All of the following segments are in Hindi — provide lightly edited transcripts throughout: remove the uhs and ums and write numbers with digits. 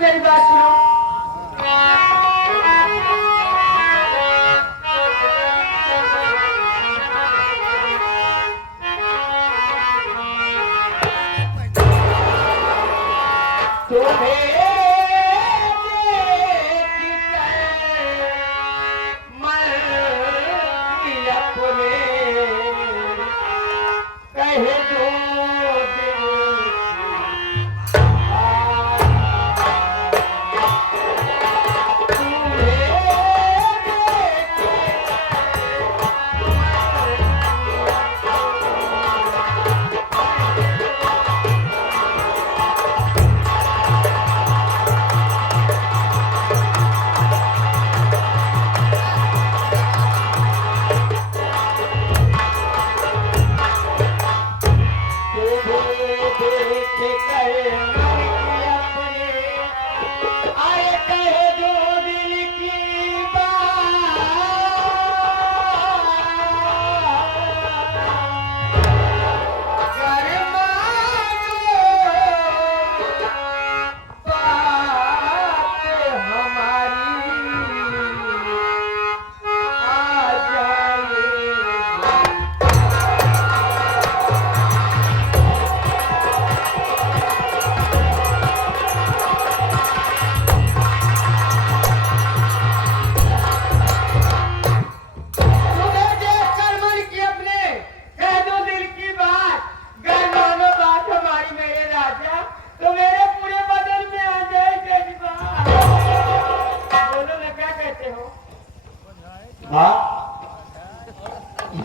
मेरी बात सुनो।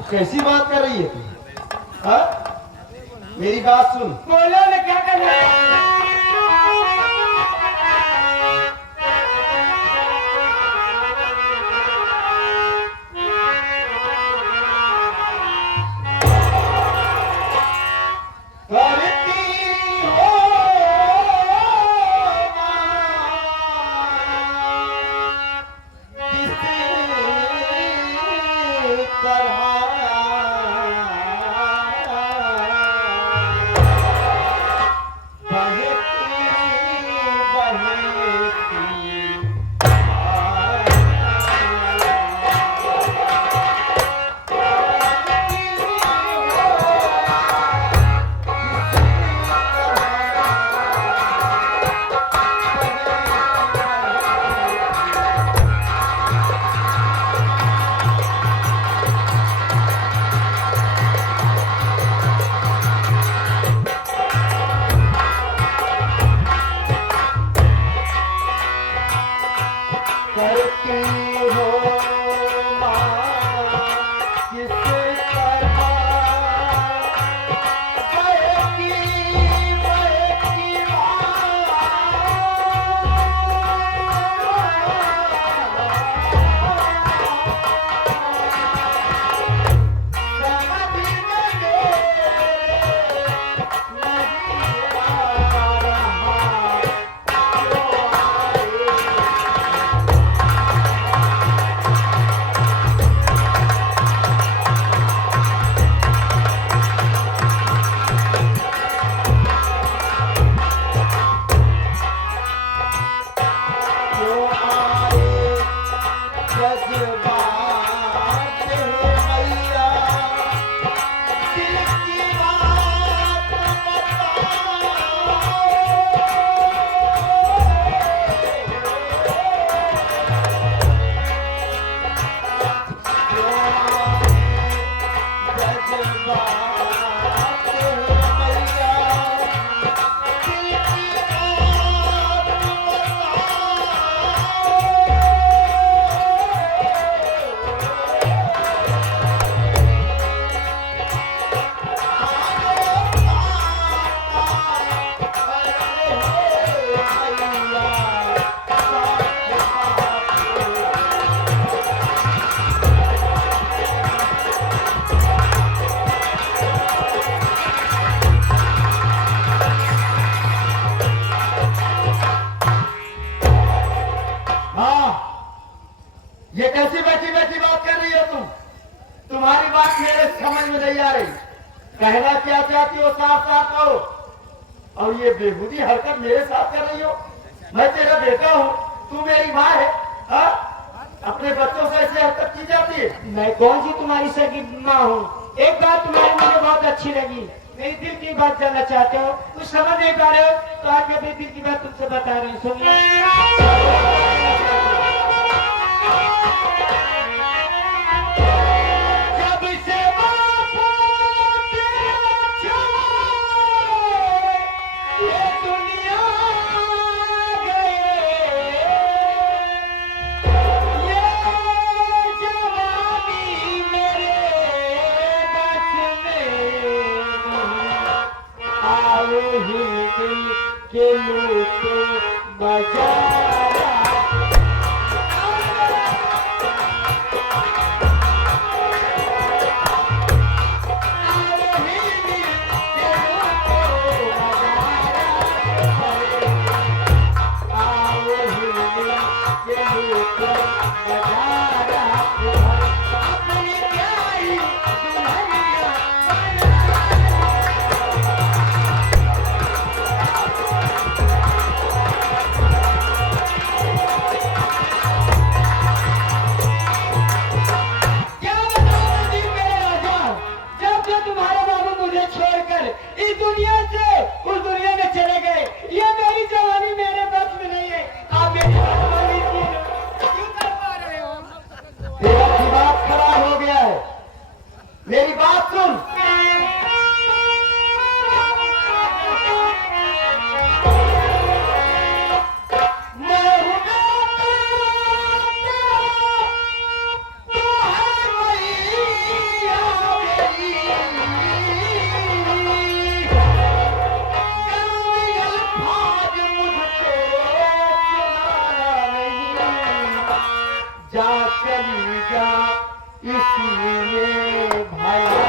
कैसी बात कर रही है तू? हाँ? मेरी बात सुन। बोलो मैं क्या कर रहा है? ये कैसी बैठी बैठी बात कर रही हो तुम? तुम्हारी बात मेरे समझ में नहीं आ रही। कहना क्या चाहती हो साफ साफ कहो। और ये बेबुदी हरकत मेरे साथ कर रही हो। मैं तेरे लेता हूँ, तू मेरी माँ है, हाँ? अपने बच्चों से ऐसे हरकत की जाती है? मैं कौन सी तुम्हारी सगी माँ हूँ? एक बात तुम्हारी मुझे बहुत अच्छी लगी, मेरी दिल की बात जानना चाहते हो, कुछ समझ नहीं पा रहे हो, तो आज मैं अपने दिल की बात तुमसे बता रही हूँ, सुनिए। जब से बापू तेरा छोड़ ये दुनिया गए, ये जवानी मेरे बस में आए ही दिल के लूट बजा। इस दुनिया से उस दुनिया में चले गए, ये मेरी जवानी मेरे बस में नहीं है। आप मेरी जवानी क्यों कर पा रहे हो? तेरा दिमाग खराब हो गया है, मेरी बात सुन। जा चली जा इसी में भलाई।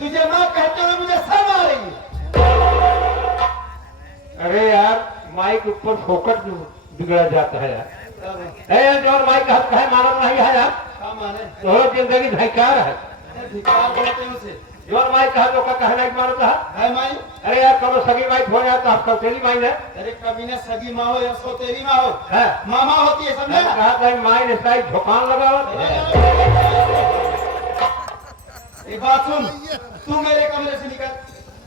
तुझे माँ कहते हुए मुझे शर्म आ रही है। अरे यार माइक ऊपर फोकस बिगड़ जाता है यार। जो माइक हाथ है मानव नहीं है यार, क्या माने? तो जिंदगी धिकार है। धिक्कार बोलते हैं उसे। जोर माइक कहा लोग का कहना है मानव है माई? अरे यार कब सगी माइक हो जाए तो आप कौशली माई है। अरे कभी ने सगी माँ हो या सौतेरी माँ हो, है मामा होती है, समझा? कहा था माई ने साई झोपान लगा। एक बात सुन, तू मेरे कमरे से निकल,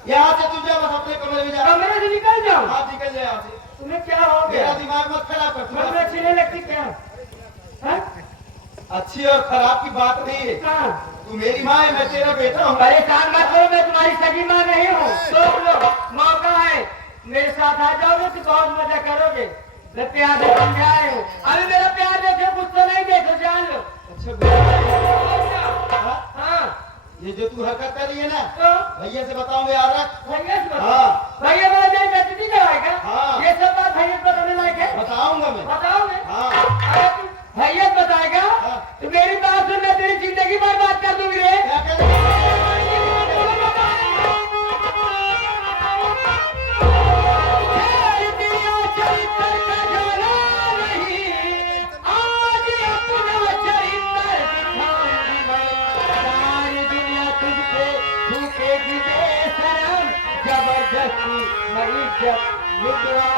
यहाँ से तू जा, बस अपने कमरे में जा। कमरे से निकल जाओ। हाँ निकल जा यहाँ से। तुम्हें क्या हो मेरा गया? दिमाग मत खराब कर। मन में अच्छी नहीं लगती क्या? हाँ? अच्छी और खराब की बात नहीं है, कहाँ? तू मेरी माँ है, मैं तेरा बेटा हूँ। परेशान मत करो, मैं तुम्हारी सगी माँ नहीं हूँ। सोच लो, मौका है, मेरे साथ आ जाओगे तो बहुत मजा करोगे। मैं प्यार से समझाए हूँ, अभी मेरा प्यार देखो, कुछ तो नहीं देखो, जान लो। अच्छा हाँ, ये जो तू हरकत कर रही है ना, तो भैया से बताऊंगा, याद रख। भैया से बताओ। हाँ। भैया बोला जाए बेइज्जती कराएगा। हाँ। ये सब बात भैया को बताने लायक है? बताऊंगा मैं। बताओगे? हाँ। अरे तू भैया बताएगा हाँ। तो मेरी बात सुन, मैं तेरी जिंदगी बर्बाद कर दूंगी रे। क्या कर? जबरदस्ती मरी जब निकला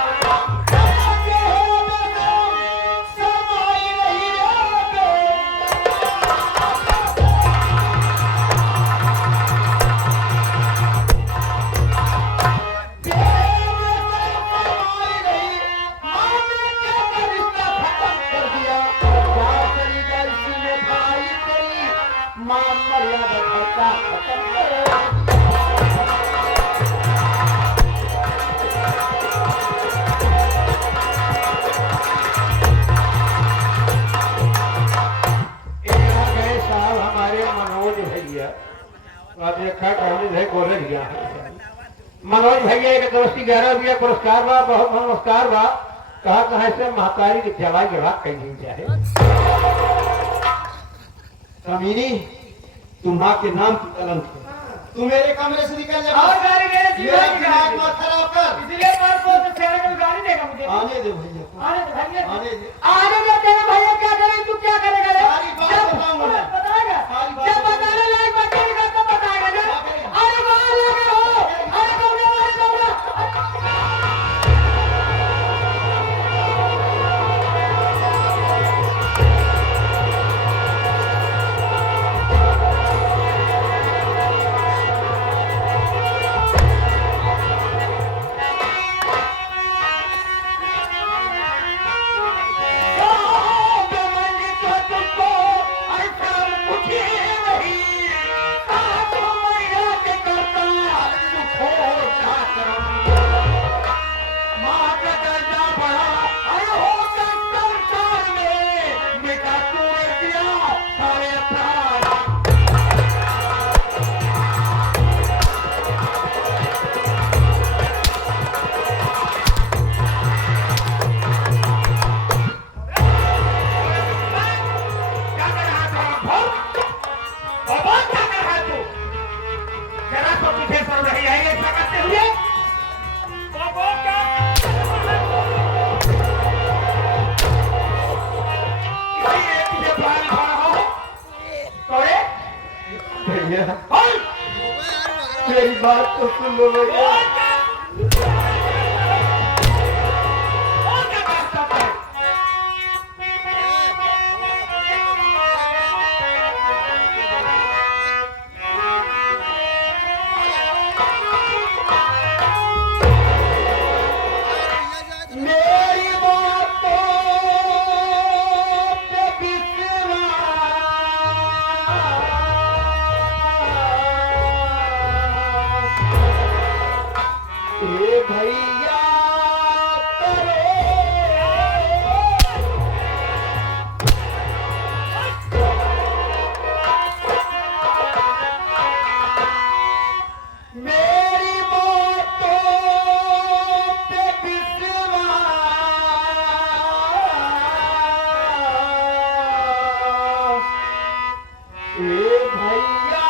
आज देखा कौन है गोरे गया मनोज भैया के दोस्ती 11 रुपया पुरस्कार बा बहुत बहुत नमस्कार बा कहा कहा से महतारी की जवाई के बात कही चाहे कामिनी तुम माँ के नाम की कलंक है। तू मेरे कमरे से निकल जा और गाड़ी मेरे जीवन की दिमाग मत खराब कर। इसलिए पर को तो शहर में गाड़ी देगा मुझे आने दे भैया को। आने दे भैया आने दे। आने दे तेरे भैया क्या करे तू क्या करेगा रे सारी बात बताऊंगा मैं। बताएगा सारी बात जब बताने लायक बच्चे का तो बताएगा ना अरे बाहर लगे हो अरे कौन भैया मेरी बात तो सुन लो भैया। भैया मेरी बातों पे विश्वास ए भैया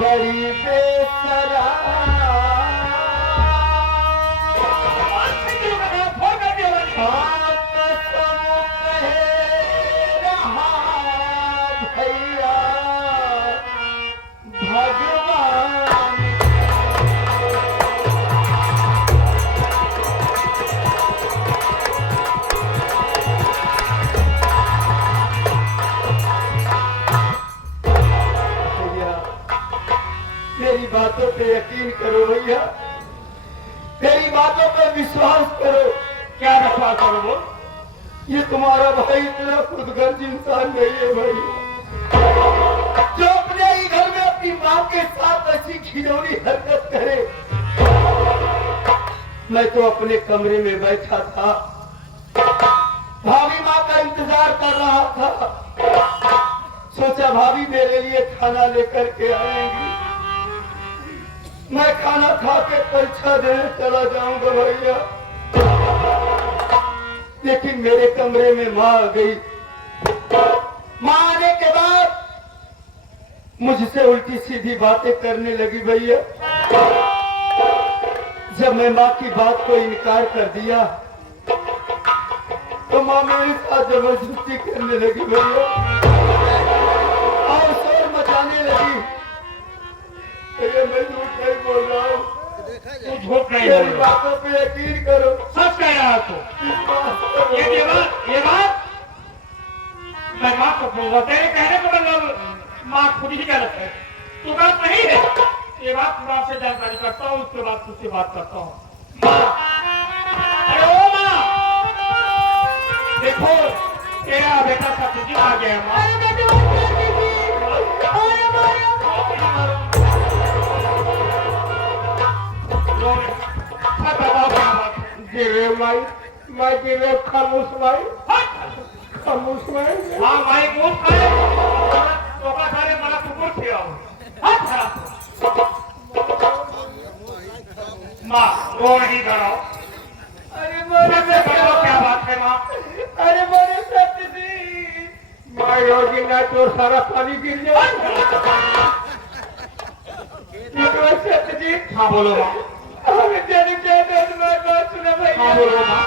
बड़ी बेसरा भैया भगवान मेरी बातों पे यकीन करो भैया, मेरी बातों पे विश्वास करो। क्या विश्वास करो बोल ये तुम्हारा भाई इतना खुदगर्ज इंसान नहीं है भाई, जो अपने ही घर में अपनी माँ के साथ ऐसी खिलौनी हरकत करे। मैं तो अपने कमरे में बैठा था, भाभी माँ का इंतजार कर रहा था, सोचा भाभी मेरे लिए खाना लेकर के आएंगी, मैं खाना खा के परीक्षा देने चला जाऊंगा भैया। लेकिन मेरे कमरे में माँ आ गई। माँ आने के बाद मुझसे उल्टी सीधी बातें करने लगी भैया। जब मैं माँ की बात को इनकार कर दिया तो माँ मेरे साथ जबरदस्ती करने लगी भैया और शोर मचाने लगी। भैया मैं झूठ नहीं बोल रहा हूँ, तू झूठ नहीं बोल मेरी रहा, बातों पे यकीन करो। सच कह रहा तू। ये बात मैं माँ को बोलूंगा, तेरे कहने को मतलब माँ खुद ही गलत है। तू बात नहीं है, ये बात मैं आपसे जानकारी करता हूँ, उसके बाद तुझसे बात करता हूँ। अरे ओ माँ, देखो तेरा बेटा सत्यजीत आ गया है माँ। जीवे माई, मैं जीवे खामोश माई, खामोश माई। हाँ माई मूल खाए, तो का सारे मला कुकुर खिलाओ। हाँ खराब। माँ रो नहीं करो। अरे मोरे क्या बात है माँ? अरे मोरे सत्यजीत, माई होगी ना तो सारा पानी गिर जाए। सत्यजीत, हाँ बोलो माँ। हमें तेरी तुम्हारी बात सुना हाँ भैया। बोलो माँ।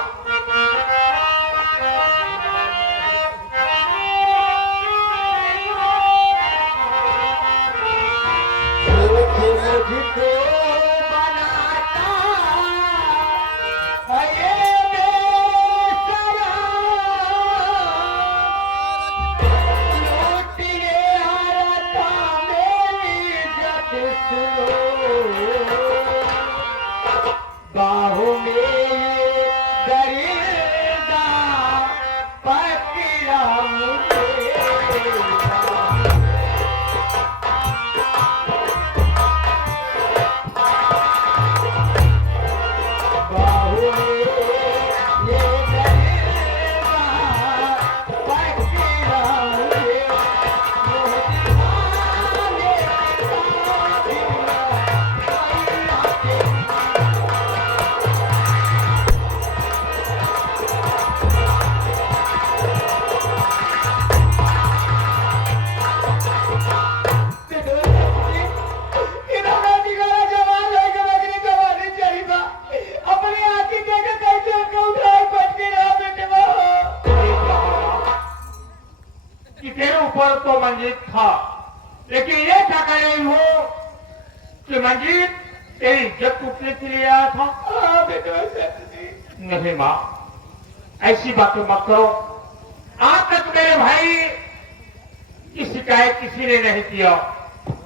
मुझको बनाता है ये बेसरा, लूटने आ रहा था मेरी इज्जत सुनो, बाहों में गरिदा पकड़ा मुझे, कि तेरे ऊपर तो मंजीत था, लेकिन ये क्या कह रही हो कि मंजीत तेरी इज्जत टूटने के लिए आया था? नहीं माँ, ऐसी बातें मत करो। आज तक मेरे भाई की शिकायत किसी ने नहीं किया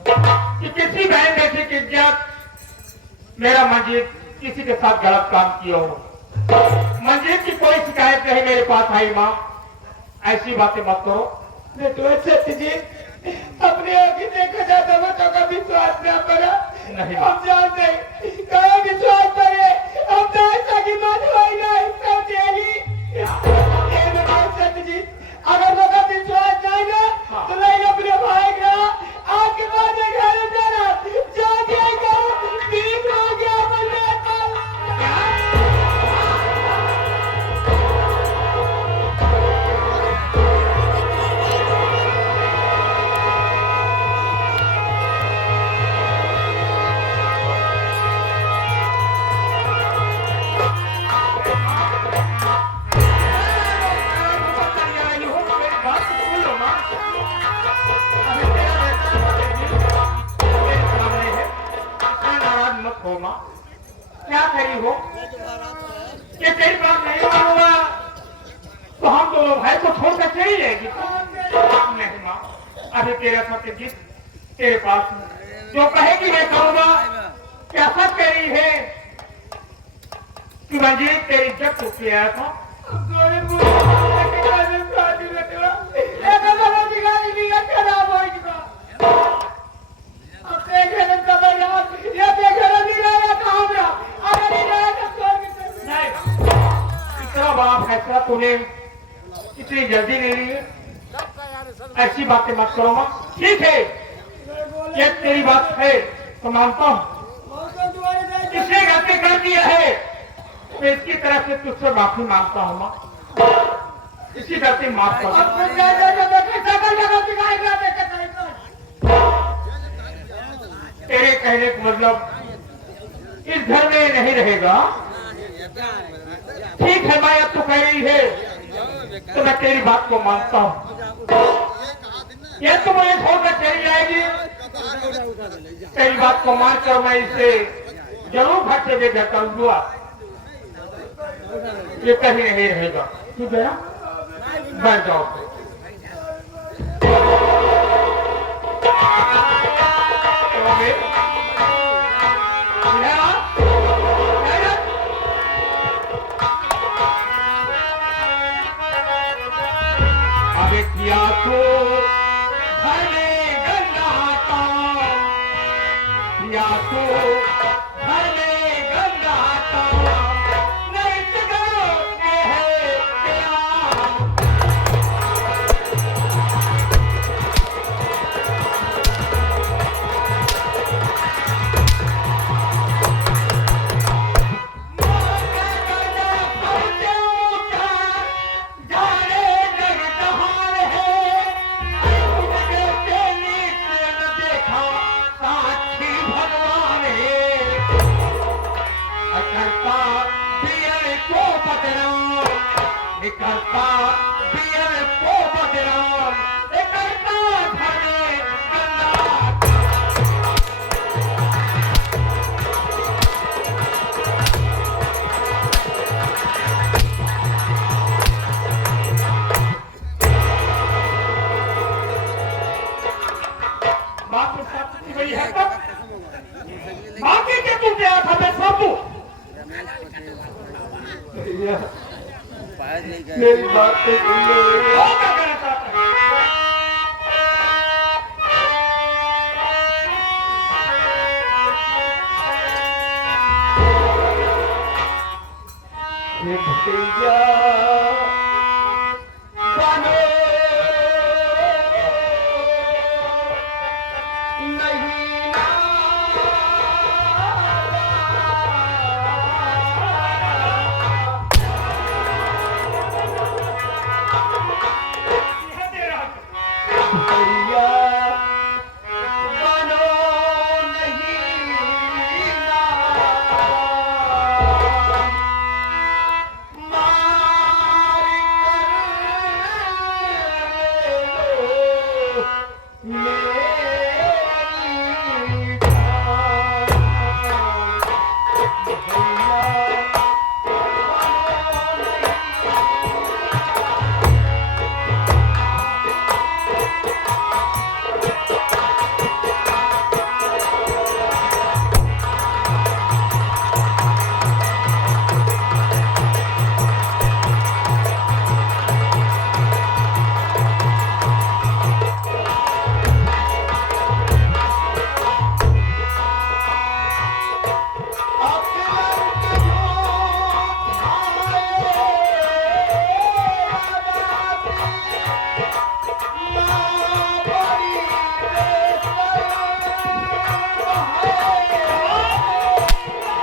कि किसी बहन बेटी की इज्जत मेरा मंजीत किसी के साथ गलत काम किया हो। मंजीत की कोई शिकायत नहीं मेरे पास आई माँ, ऐसी बातें मत करो। सत्यजीत, अपने आगे देखा जाता वो तो कभी विश्वास न करा। नहीं। हम जानते कहीं विश्वास करे, हम तो ऐसा की बात होई ना इसका तेरी। सत्यजीत, अगर वो का विश्वास नहीं ना, तो नहीं अपने भाई का आज के बाद घर जाना, जाके ठीक हो गया अपने क्या करी हो कि कई बात नहीं मानूंगा तो हम दोनों भाई को छोड़कर चली जाएगी? नहीं माँ, अभी तेरा सत्यजीत तेरे पास जो कहेगी मैं कहूंगा। क्या सब कह रही है कि मंजीत तेरी इज्जत टूट के आया था? इतना बड़ा फैसला तूने इतनी जल्दी ले ली है? ऐसी बातें मत करो माँ। ठीक है, ये तेरी बात है तो मानता हूँ, इसने गलती कर दिया है तो इसकी तरफ से तुझसे माफी मांगता हूँ माँ। इसकी गलती माफ कर। तेरे कहने का मतलब इस घर में नहीं रहेगा? ठीक है माँ, अब तू कह रही है तो मैं तेरी बात को मानता हूँ। ये तो मुझे छोड़कर चली जाएगी, तेरी बात को मानकर मैं इसे जरूर घर से बेघर करूंगा। ये कहीं नहीं रहेगा। ठीक है, बैठ जाओ। अबे किया तो घर में गंदा हाथा किया तो घर में गंदा हाथा नहीं करो ये है तेरा करता पियर को बदनाम करता धने गंदा बात साथ की गई है तब बाकी के तू क्या था मैं सब भैया मेरी बात तो सुन लो भैया। क्या कहना चाहता हे भैया बनो नहीं ना है तेरा भैया बनो नहीं ना मार कर लो मेरी जान भैया मत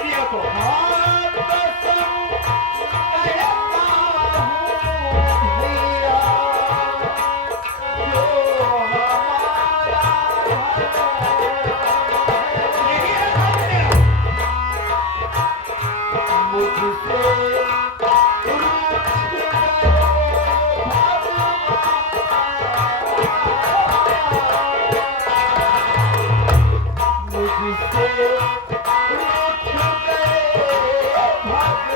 दिया तो यही है बात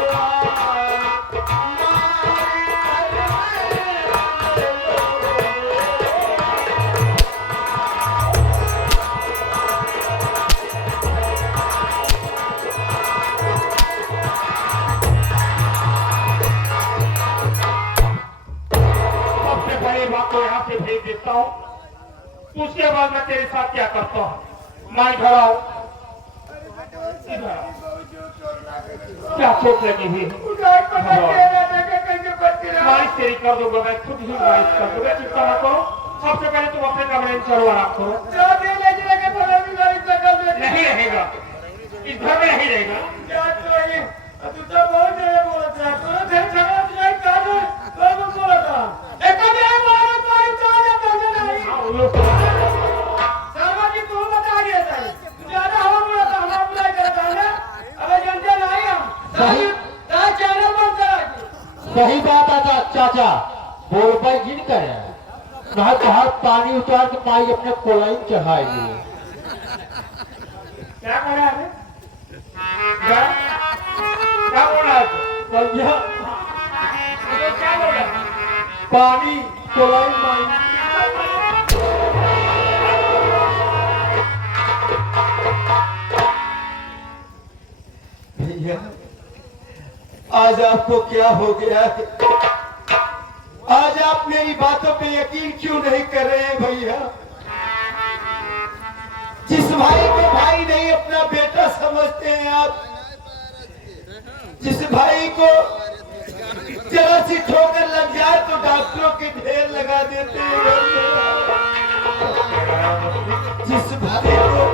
तेरा सबसे पहले बात को यहाँ से भेज देता हूँ उसके बाद मैं तेरे साथ क्या करता हूँ मैं घर आओ इधर आओ। क्या चोट लगी हुई है? मालिश तेरी कर दूंगा मैं खुद ही मालिश कर दूंगा चिंता मत करो सबसे पहले तुम अपने कमरे में चलो आराम करो नहीं रहेगा इस घर में नहीं रहेगा हाँ, वो लोग सही बात आता चाचा बोल पाई जिन करे ना तो हर पानी उतार के माई अपने कोलाई चढ़ाएगी क्या बोल रहा है क्या बोल रहा है भैया क्या बोल रहा है पानी कोलाई माई भैया आज आपको क्या हो गया है? आज आप मेरी बातों पे यकीन क्यों नहीं कर रहे हैं भैया? जिस भाई को भाई नहीं अपना बेटा समझते हैं आप, जिस भाई को जरा सी ठोकर लग जाए तो डॉक्टरों के ढेर लगा देते हैं घर में। जिस भाई को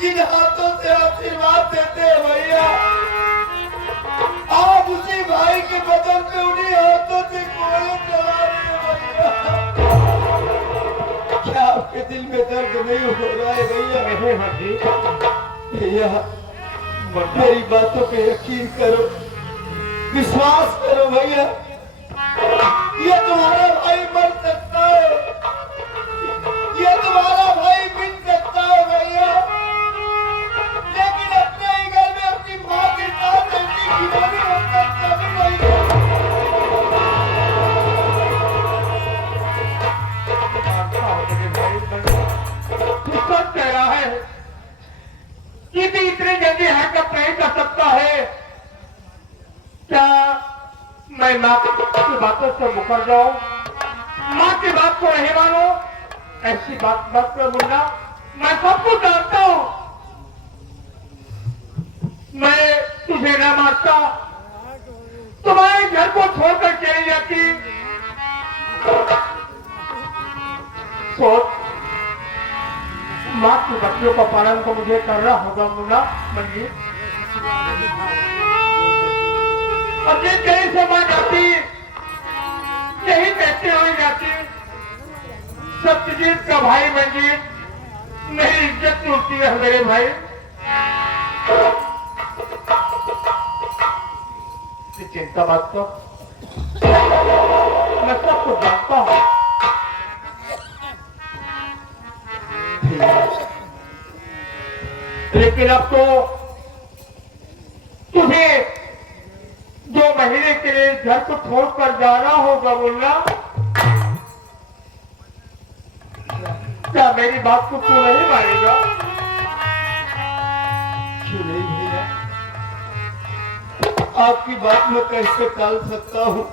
जिन हाथों से आशीर्वाद देते हैं भैया, आप उसी भाई के बदन पे उन्हीं हाथों से गोले चला रहे हैं भैया। क्या आपके दिल में दर्द नहीं हो रहा है भैया? भैया मेरी बातों पे यकीन करो, विश्वास करो भैया। ये तुम्हारा भाई मर सकता है, ये तुम्हारा भाई मिल सकता है भैया, लेकिन अपने ही घर में अपनी माँ के साथ ऐसी खिलौनी होता कभी नहीं। तू सच कह रहा है कि भी इतनी जल्दी हरकत नहीं कर सकता है। क्या मैं माँ की बातों से मुकर जाऊं, माँ की बात को नहीं मानो? ऐसी बात मत कर मुन्ना, मैं सब कुछ जानता हूं। मैं तुझे न मारता, तुम्हारे घर को छोड़कर चली जाती। सोच, माँ की बच्चों का पालन तो मुझे करना होगा मुन्ना मंजी। अब ये कहीं से मां जाती, यही कहते हुए जाती, सत्यजीत का भाई मंजी, मेरी इज्जत टूटती है मेरे भाई। चिंता मत कर, मैं सब कुछ जानता हूं। लेकिन अब तो तुझे 2 महीने के लिए घर को छोड़कर जाना होगा बोलना। क्या मेरी बात को तू नहीं मानेगा? क्यों नहीं भैया? आपकी बात मैं कैसे टाल सकता हूँ?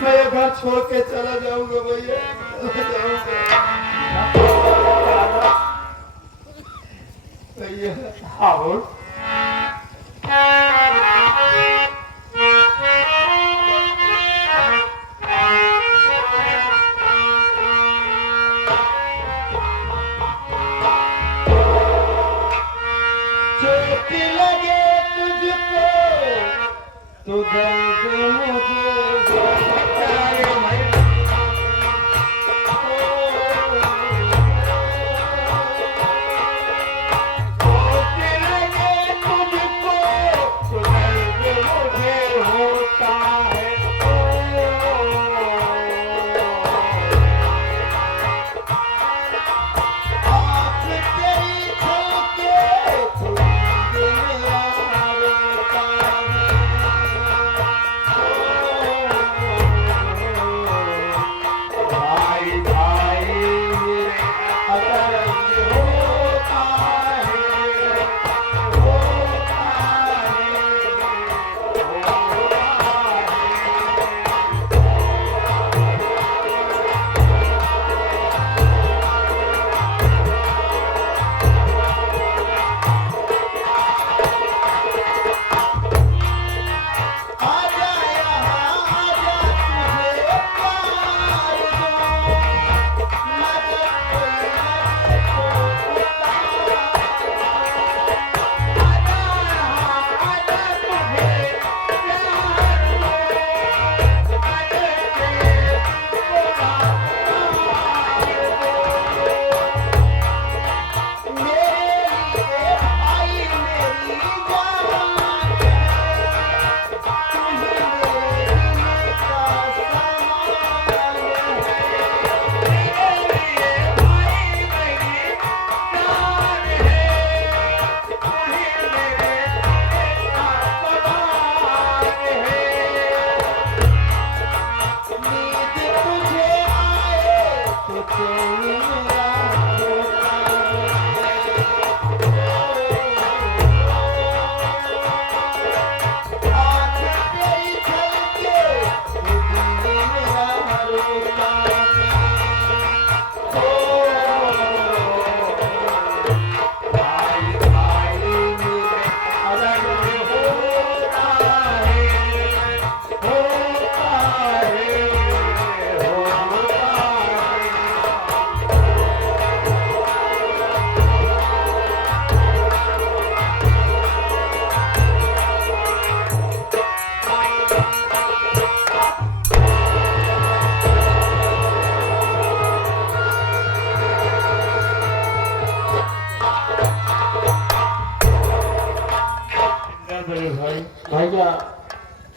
मैं ये घर छोड़ के चला जाऊंगा भैया, चला जाऊंगा भैया। हाँ बोल। चोट लगे तुझको तो दर्द मुझे